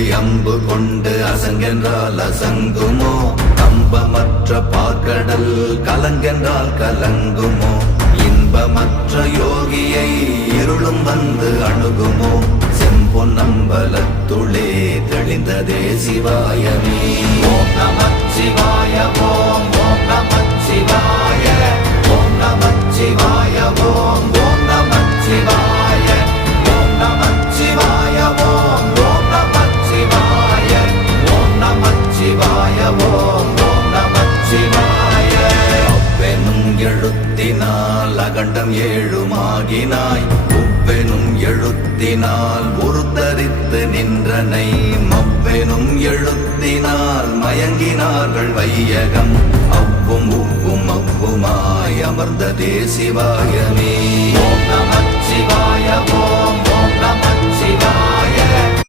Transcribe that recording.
ஒற்றை அம்பு கொண்டு அசங்கென்றால் அசங்குமோ? கம்பமற்ற பார்க்கடல் கலங்கென்றால் கலங்குமோ? இன்பமற்ற யோகியை இருளும் வந்து அணுகுமோ? செம்பொன்னம்பலத்துளே தெளிந்ததே சிவாயமே. ஓம் நமச்சிவாய ஓம் ஓம் நமச்சிவாய ஓம் நமச்சிவாய ஓம் ஓம் நமச்சிவாய ஓம் நமச்சிவாய ஓம் ஓம் நமச்சிவாய ஓம் நமச்சிவாய ஓம் ஓம் நமச்சிவாய. அவ்வெனும் எழுத்தினால் அகண்டம் ஏழுமாகினாய், உவ்வெனும் எழுத்தினால் உருத்தரித்து நின்றனை, மவ்வெனும் எழுத்தினால் மயங்கினார்கள் வையகம். அவ்வும் உவ்வும் அவ்வுமாய் அமர்ந்ததே சிவாயமே. ஓம் நமச்சிவாய ஓம்